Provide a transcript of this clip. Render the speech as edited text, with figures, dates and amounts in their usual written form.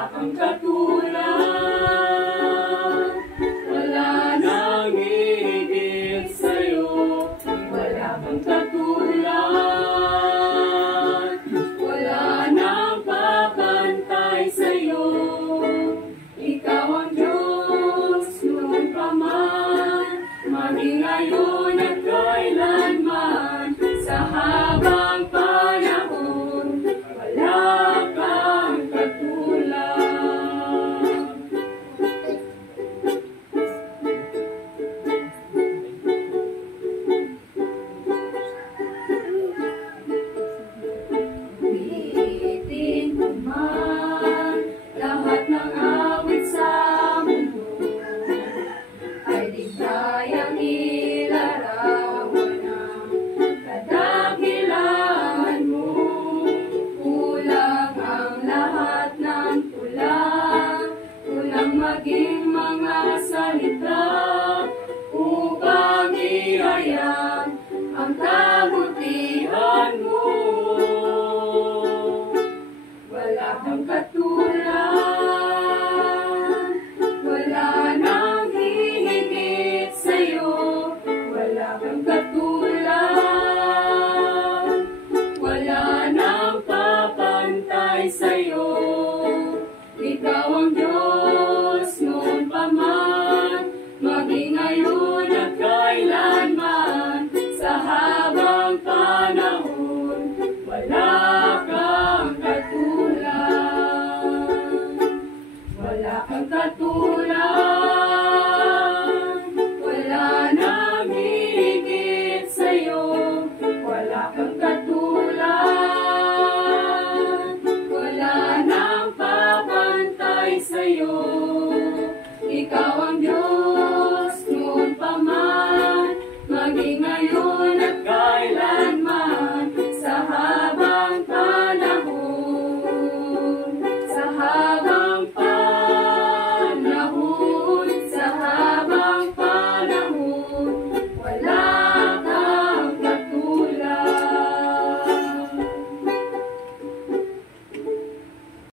wala kang katulad, wala nang higit sa'yo, wala kang katulad, wala nang papantay sa'yo. Ikaw ang Diyos noon pa man, maging ngayon at kailanman, sa habang panahon, wala kang katulad. Bitin mo man lahat ng awit sa mundo, ay di kayang ilarawan ang kadakilaan mo. Kulang ang lahat ng tulang, kulang maging mga salita upang ihayag ang kabutihan mo. Wala kang katulad, wala nang hihigit sa'yo, wala kang katulad, wala nang papantay sa'yo. Ikaw ang Diyos noon pa man, maging ngayon at kailanman, sa habang panahon, wala kang katulad, wala kang katulad.